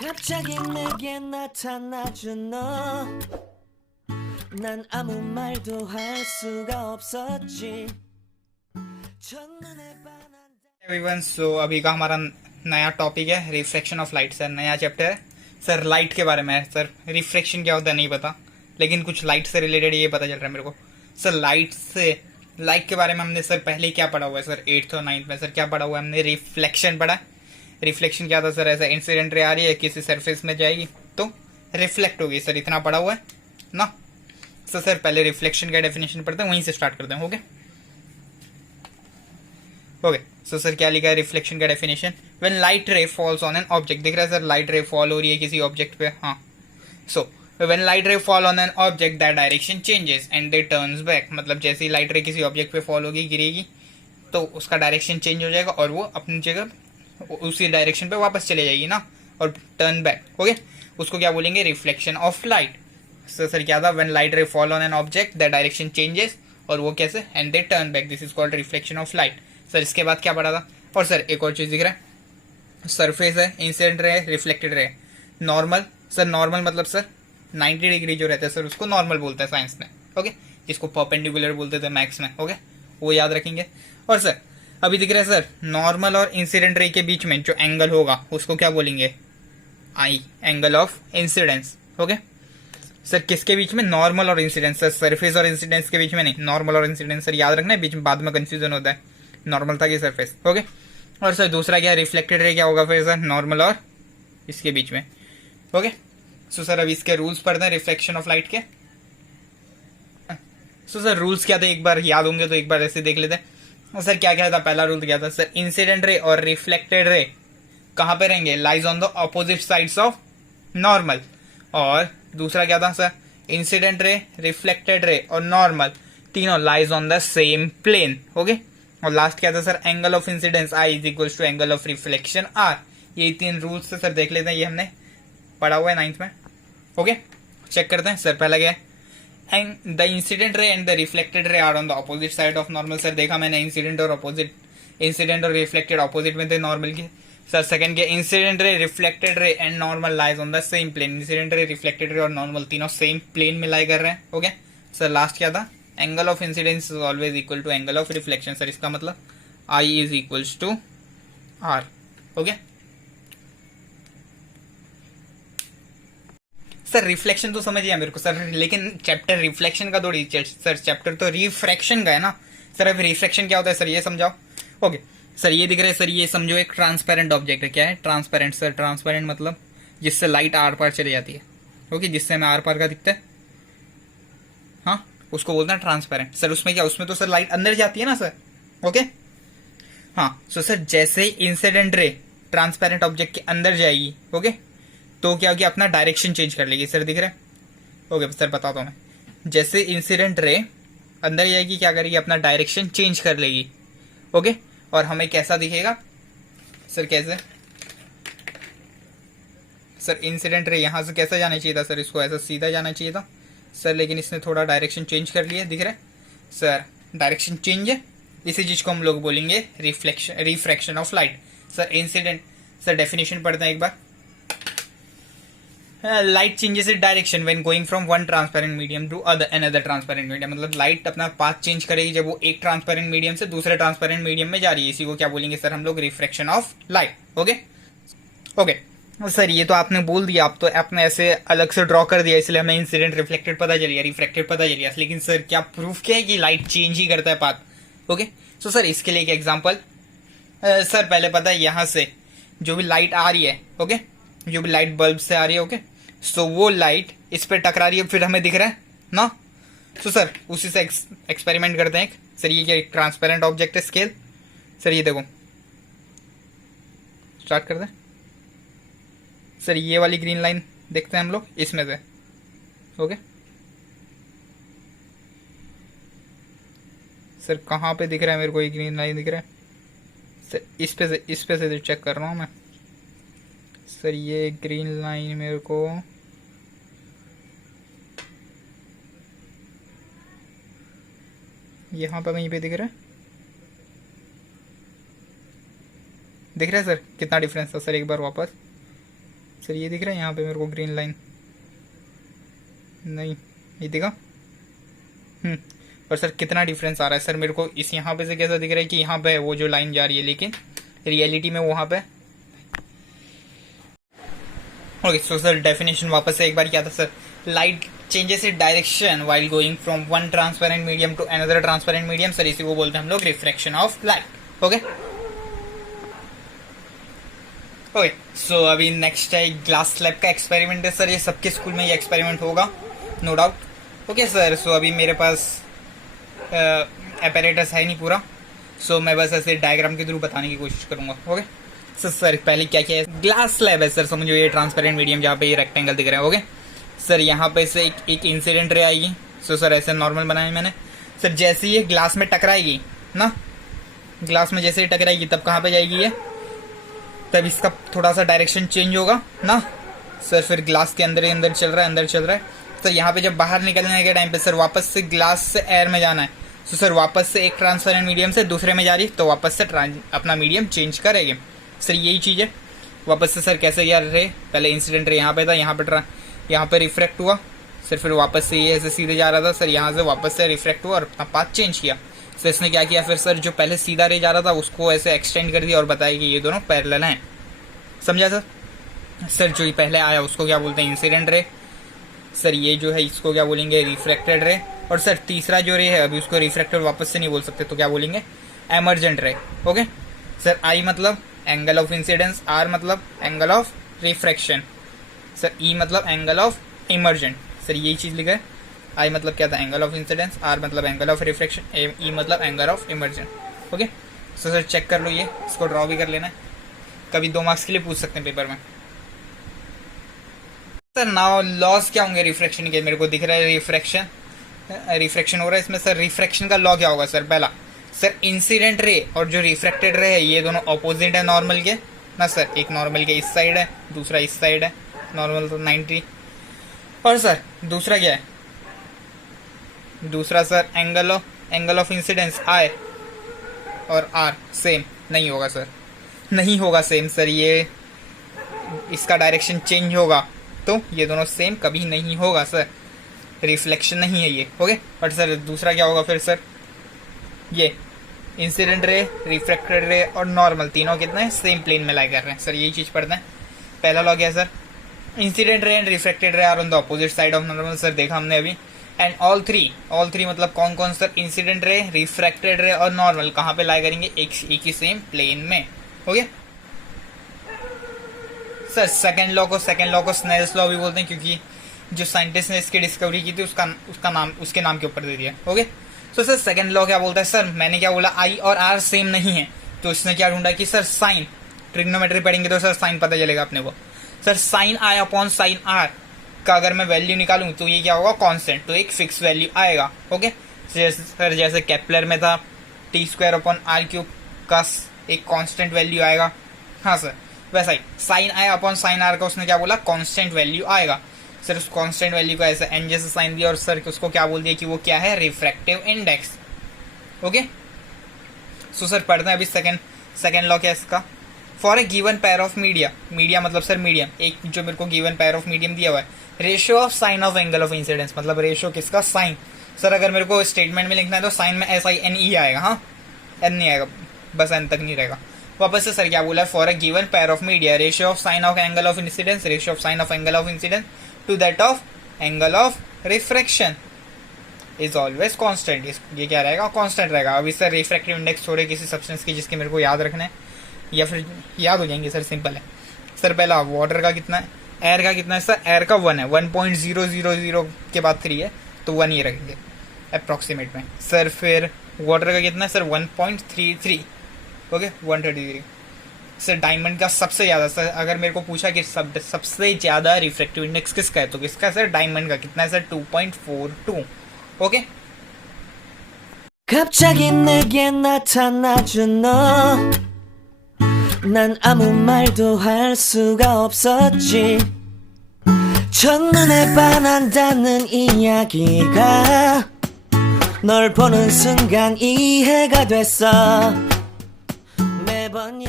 갑자기 내게 나타나준 너. 난 아무 말도 할 수가 없었지. 첫눈에 반한 everyone so अभी का हमारा नया टॉपिक है रिफ्लेक्शन ऑफ लाइट। सर नया चैप्टर है सर लाइट के बारे में है। सर रिफ्लेक्शन क्या होता है नहीं पता, लेकिन कुछ लाइट से रिलेटेड ये पता चल रहा है मेरे को। सर लाइट के बारे में हमने सर पहले ही क्या पढ़ा हुआ है सर 8th और 9th में। सर क्या पढ़ा हुआ है हमने? रिफ्लेक्शन पढ़ा है। रिफ्लेक्शन क्या था सर? ऐसा इंसिडेंट रे आ रही है किसी सरफेस में जाएगी तो रिफ्लेक्ट होगी। सर इतना पढ़ा हुआ है ना। तो सर पहले रिफ्लेक्शन का डेफिनेशन पढ़ते हैं, वहीं से स्टार्ट करते हैं। ओके ओके सो सर क्या लिखा है रिफ्लेक्शन का डेफिनेशन? व्हेन लाइट रे फॉल्स ऑन एन ऑब्जेक्ट। दिख रहा है सर लाइट रे फॉल हो रही है किसी ऑब्जेक्ट पे। हाँ सो व्हेन लाइट रे fall on an object that direction changes and it turns back. मतलब जैसे ही लाइट रे किसी ऑब्जेक्ट पे फॉल होगी, गिरेगी, तो उसका डायरेक्शन चेंज हो जाएगा और वो अपनी जगह उसी डायरेक्शन पे वापस चले जाएगी ना, और टर्न बैक। ओके उसको क्या बोलेंगे? Reflection of light. सर क्या था? व्हेन लाइट रे fall on an object that direction changes, और वो कैसे? And they turn back, this is called reflection of light. Sir इसके बाद क्या पढ़ा था? और सर एक और चीज दिख रहा है, सरफेस है, इंसिडेंट रे, रिफ्लेक्टेड रे, नॉर्मल। सर नॉर्मल मतलब सर 90 डिग्री जो रहता है सर उसको नॉर्मल बोलता है साइंस में। ओके जिसको परपेंडिकुलर बोलते थे मैथ्स में। ओके वो याद रखेंगे। और सर अभी दिख रहा है सर नॉर्मल और इंसिडेंट रे के बीच में जो एंगल होगा उसको क्या बोलेंगे? I, angle of incidence. Okay sir किसके बीच में? नॉर्मल और इंसिडेंस। सर सरफेस और इंसिडेंस के बीच में नहीं, नॉर्मल और इंसिडेंस। सर याद रखना है, बीच में बाद में कंफ्यूजन होता है। नॉर्मल था कि सरफेस। ओके और सर दूसरा क्या? रिफ्लेक्टेड रे क्या होगा फिर सर? नॉर्मल और इसके बीच में। ओके सो सर अब इसके रूल्स पढ़ते हैं रिफ्लेक्शन ऑफ लाइट के। सो सर रूल्स क्या थे एक बार याद होंगे तो एक बार ऐसे देख लेते हैं। सर क्या क्या था? पहला रूल क्या था सर? इंसिडेंट रे और रिफ्लेक्टेड रे कहां पे रहेंगे? Lies on the opposite sides of normal. और दूसरा क्या था sir? Incident ray, reflected ray और नॉर्मल तीनों lies on the same plane. Okay और लास्ट क्या था sir? Angle of incidence I is equal to angle of reflection R. ये तीन रूल्स से सर देख लेते हैं, ये हमने पढ़ा हुआ है 9th में। ओके चेक करते हैं। सर पहला क्या है? And the incident ray and the reflected ray are on the opposite side of normal. Sir देखा मैंने इंसिडेंट और रिफ्लेक्टेड ऑपोजिट में थे नॉर्मल के। सर सेकंड के incident ray, reflected ray and normal lies on the same plane. Incident ray, reflected ray और normal तीनों same plane में लाई कर रहे हैं। ओके सर लास्ट क्या था? Angle of incidence is always equal to angle of reflection. Sir इसका मतलब I is equal to R. Okay sir reflection तो समझ गया मेरे को सर, लेकिन चैप्टर रिफ्लेक्शन का थोड़ी सर, चैप्टर तो रिफ्रैक्शन का है ना। सर अब रिफ्रैक्शन क्या होता है सर ये समझाओ। ओके सर ये दिख रहा है सर, ये समझो एक ट्रांसपेरेंट ऑब्जेक्ट है। क्या है? ट्रांसपेरेंट। सर ट्रांसपेरेंट मतलब जिससे लाइट आर पार चली जाती है। ओके जिससे हमें आर पार का दिखता है, हाँ उसको बोलते हैं ट्रांसपेरेंट। सर उसमें क्या? उसमें तो सर लाइट अंदर जाती है ना सर। ओके हाँ सो सर जैसे ही इंसिडेंट रे ट्रांसपेरेंट ऑब्जेक्ट के अंदर जाएगी, ओके तो क्या होगी? अपना डायरेक्शन चेंज कर लेगी। सर दिख रहा है? ओके सर बताता हूँ मैं। जैसे इंसिडेंट रे अंदर जाएगी क्या करेगी? अपना डायरेक्शन चेंज कर लेगी। ओके और हमें कैसा दिखेगा सर? कैसे सर? इंसिडेंट रे यहां से कैसा जाना चाहिए था सर? इसको ऐसा सीधा जाना चाहिए था सर, लेकिन इसने थोड़ा डायरेक्शन चेंज कर लिया। दिख रहा है सर? डायरेक्शन चेंज है, इसी चीज को हम लोग बोलेंगे refraction of light. Sir incident, sir definition पढ़ते हैं एक बार। Light changes it direction when going from one transparent medium to another transparent medium. मतलब लाइट अपना पाथ चेंज करेगी जब वो एक ट्रांसपेरेंट मीडियम से दूसरे ट्रांसपेरेंट मीडियम में जा रही है। इसी को क्या बोलेंगे सर हम लोग? Refraction of light. Okay okay sir ये तो आपने बोल दिया, आप तो आपने ऐसे अलग से ड्रॉ कर दिया, इसलिए हमें इंसिडेंट रिफ्लेक्टेड पता चल गया, रिफ्रैक्टेड पता चल गया। लेकिन सर क्या प्रूफ क्या है कि लाइट चेंज ही करता है पाथ? ओके सो सर इसके लिए एक एग्जाम्पल। सर पहले पता है यहां से जो भी लाइट आ रही है, ओके जो भी लाइट बल्ब से आ रही है, ओके सो वो लाइट इस पे टकरा रही है, फिर हमें दिख रहा है ना। सो सर उसी से एक्सपेरिमेंट करते हैं। सर ये क्या? एक ट्रांसपेरेंट ऑब्जेक्ट है, स्केल। सर ये देखो, स्टार्ट करते हैं। सर ये वाली ग्रीन लाइन देखते हैं हम लोग इसमें से। ओके सर कहाँ पे दिख रहा है मेरे को? ये ग्रीन लाइन दिख रहा है सर, इस पे से चेक कर रहा हूँ मैं। सर ये ग्रीन लाइन मेरे को यहाँ पर कहीं पे दिख रहा है। दिख रहा है सर? कितना डिफरेंस था सर? एक बार वापस सर ये दिख रहा है यहाँ पे मेरे को ग्रीन लाइन, नहीं ये दिखा। पर सर कितना डिफरेंस आ रहा है सर मेरे को इस यहाँ पे से कैसा दिख रहा है कि यहाँ पे वो जो लाइन जा रही है, लेकिन रियलिटी में वहाँ पे। ओके सो सर डेफिनेशन वापस से एक बार क्या था sir, light changes it direction while going from one transparent medium to another transparent medium. Sir इसी को बोलते हैं हम लोग refraction of light. Okay okay so अभी नेक्स्ट है ग्लास स्लैब का एक्सपेरिमेंट है सर, ये सबके स्कूल में ये एक्सपेरिमेंट होगा no doubt. Okay sir so अभी मेरे पास एपरेटस है नहीं पूरा, सो मैं बस ऐसे डायग्राम के थ्रू बताने की कोशिश करूंगा। ओके सर पहले क्या क्या है, ग्लास स्लैब है सर, समझो ये ट्रांसपेरेंट मीडियम जहाँ पे ये रेक्टेंगल दिख रहा है। ओके सर यहाँ पे से एक इंसिडेंट रे आएगी। सो सर ऐसे नॉर्मल बनाया मैंने सर, जैसे ही ये ग्लास में टकराएगी ना, ग्लास में जैसे ही टकराएगी तब कहाँ पे जाएगी ये, तब इसका थोड़ा सा डायरेक्शन चेंज होगा ना सर, फिर ग्लास के अंदर ही अंदर चल रहा है, अंदर चल रहा है। तो यहाँ पे जब बाहर निकलने के टाइम पे सर वापस से ग्लास से एयर में जाना है, तो सर वापस से एक ट्रांसपेरेंट मीडियम से दूसरे में जा रही, तो वापस से अपना मीडियम चेंज करेगी सर, यही चीज़ है। वापस से सर कैसे यार रे, पहले इंसिडेंट रे यहाँ पे था, यहाँ पे रिफ्रैक्ट हुआ सर, फिर वापस से ये ऐसे सीधे जा रहा था सर, यहाँ से वापस से रिफ्रैक्ट हुआ और अपना पाथ चेंज किया। सर इसने क्या किया फिर सर, जो पहले सीधा रे जा रहा था उसको ऐसे एक्सटेंड कर दिया और बताया कि ये दोनों पैरेलल हैं। समझा सर? सर जो ये पहले आया उसको क्या बोलते हैं, इंसिडेंट रे। सर ये जो है इसको क्या बोलेंगे, रिफ्रैक्टेड रे। और सर तीसरा जो रे है अभी उसको रिफ्रैक्टेड वापस से नहीं बोल सकते, तो क्या बोलेंगे, एमर्जेंट रे। ओके सर आई मतलब एंगल ऑफ इंसिडेंस, आर मतलब एंगल ऑफ रिफ्रैक्शन, सर ई मतलब एंगल ऑफ इमर्जेंट। सर यही चीज़ लिखा है, आई मतलब क्या था, एंगल ऑफ इंसिडेंस, आर मतलब एंगल ऑफ रिफ्रैक्शन, ई मतलब angle of emergent. Okay sir check कर लो, ये इसको ड्रॉ भी कर लेना है, कभी 2 मार्क्स के लिए पूछ सकते हैं पेपर में। सर नाउ लॉस क्या होंगे रिफ्रैक्शन के, मेरे को दिख रहा है रिफ्रैक्शन हो रहा है इसमें। सर रिफ्रैक्शन का लॉ क्या होगा सर, पहला सर इंसिडेंट रे और जो रिफ्रैक्टेड रे है ये दोनों ऑपोजिट है नॉर्मल के ना सर, एक नॉर्मल के इस साइड है, दूसरा इस साइड है, नॉर्मल तो 90। और सर दूसरा क्या है, दूसरा सर एंगल ऑफ इंसिडेंस आई और आर सेम नहीं होगा सर, नहीं होगा सेम सर, ये इसका डायरेक्शन चेंज होगा, तो ये दोनों सेम कभी नहीं होगा सर, रिफ्लेक्शन नहीं है ये। ओके बट सर दूसरा क्या होगा फिर सर, ये इंसिडेंट रे, रिफ्रैक्टेड रे और नॉर्मल तीनों कितने हैं, सेम प्लेन में लाई कर रहे हैं सर, यही चीज़ पढ़ते हैं। पहला लॉ क्या है sir, incident ray and refracted ray are on the opposite side of normal. Sir देखा हमने अभी, एंड ऑल थ्री मतलब कौन कौन सर, इंसिडेंट रे, रिफ्रैक्टेड रे और नॉर्मल कहाँ पे लाई करेंगे, एक ही सेम प्लेन में। ओके सर सेकंड लॉ को स्नेल्स लॉ भी बोलते हैं, क्योंकि जो साइंटिस्ट ने इसकी डिस्कवरी की थी उसका नाम उसके नाम के ऊपर दे दिया। Okay so sir second law क्या बोलता है सर, मैंने क्या बोला, आई और आर सेम नहीं है, तो इसने क्या ढूंढा कि सर साइन, ट्रिग्नोमेट्री पढ़ेंगे तो सर साइन पता चलेगा अपने को। Sir sine I upon sine R का अगर मैं वैल्यू निकालूं तो ये क्या होगा, कांस्टेंट, तो एक फिक्स वैल्यू आएगा। ओके सर जैसे केपलर में था t² अपॉन r³ का एक कांस्टेंट वैल्यू आएगा, हाँ सर वैसा ही sine I upon sine R का उसने क्या बोला, कांस्टेंट वैल्यू आएगा। सर उस कांस्टेंट वैल्यू को ऐसे एन जैसे साइन दिया और सर उसको क्या बोल दिया कि वो क्या है, refractive index. Okay so sir पढ़ते हैं अभी सेकंड लॉ क्या है इसका, for a given pair of media मतलब सर मीडियम, एक जो मेरे को गिवन पेयर ऑफ मीडियम दिया हुआ है, ratio of sine of angle of incidence, मतलब रेशियो किसका, साइन। सर अगर मेरे को स्टेटमेंट में लिखना है तो साइन में SINE आएगा, हाँ एन नहीं आएगा, बस एन तक नहीं रहेगा। वापस से सर क्या बोला है, for a given pair of media, ratio of sine of angle of incidence, ratio of sine of angle of incidence to that of angle of refraction is always constant. ये क्या रहेगा, कांस्टेंट रहेगा। अभी sir refractive index छोड़े किसी substance की जिसके मेरे को याद रखना है, या फिर याद हो जाएंगे सर, सिंपल है सर। पहला वाटर का कितना है, एयर का कितना है सर, एयर का 1 है, 1.000 के बाद 3 है, तो 1 ही रखेंगे अप्रॉक्सीमेट में। सर फिर वाटर का कितना है सर, 1.33, ओके 133। सर डायमंड का सबसे ज़्यादा, सर अगर मेरे को पूछा कि सबसे ज़्यादा रिफ्रैक्टिव इंडेक्स किसका है, तो किसका सर, डायमंड का। कितना है सर, 2.42। ओके 갑자기 내게 나타나준 너, 난 아무 말도 할 수가 없었지. 첫눈에 반한다는 이야기가 널 보는 순간 이해가 됐어. 매번